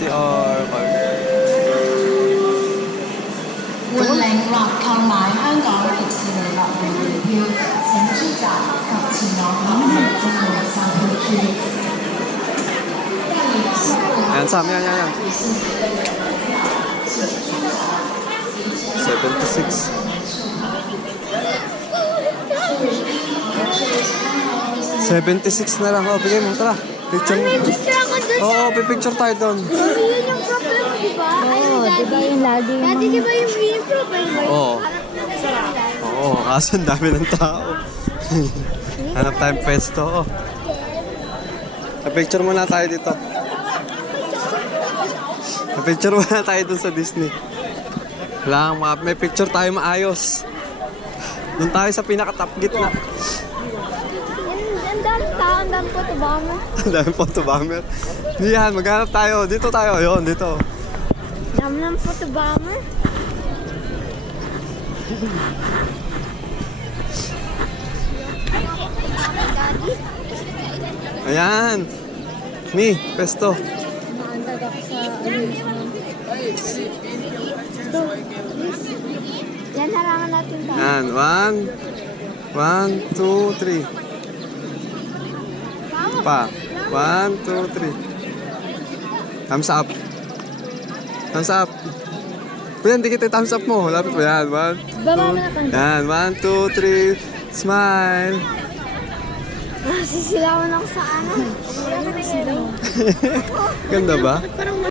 NTR Park. 換領或購買香港迪士尼樂園門票，請出閘及前往口門正門售票處。 Ayan, Sam. Yan. 76. $76 na lang. Oh, bigay mo. Tara. Picture mo. May picture ako doon. Oo, pipicture tayo doon. Yun yung problem mo, di ba? Oo, di ba yung lagi yung Dati, di ba yung real problem mo? Oo. Oo, kaso ang dami ng tao. Hanap tayong pwesto. Oh. Picture muna tayo dito. Picture muna tayo dun sa Disney. May picture tayo maayos. Doon tayo sa pinaka-top gitna. Ang dami tao, ang dami po ito bomber. Ang dami photo bomber. Hindi yan, maghanap tayo. Dito tayo. Ayun, dito. Dami ng photo bomber. Ayan. Mi, pwesto. Maandag ako sa amusement. Yan, harangan natin tayo. Yan, 1, 2, 3. Pa. 1, 2, 3. Thumbs up. Thumbs up. Kuya, hindi kita thumbs up mo. Lapit mo yan. 1, Baba mo na pang. yan, 1, 2, 3. Smile. Sisilawan ako sa ano. Ganda ba?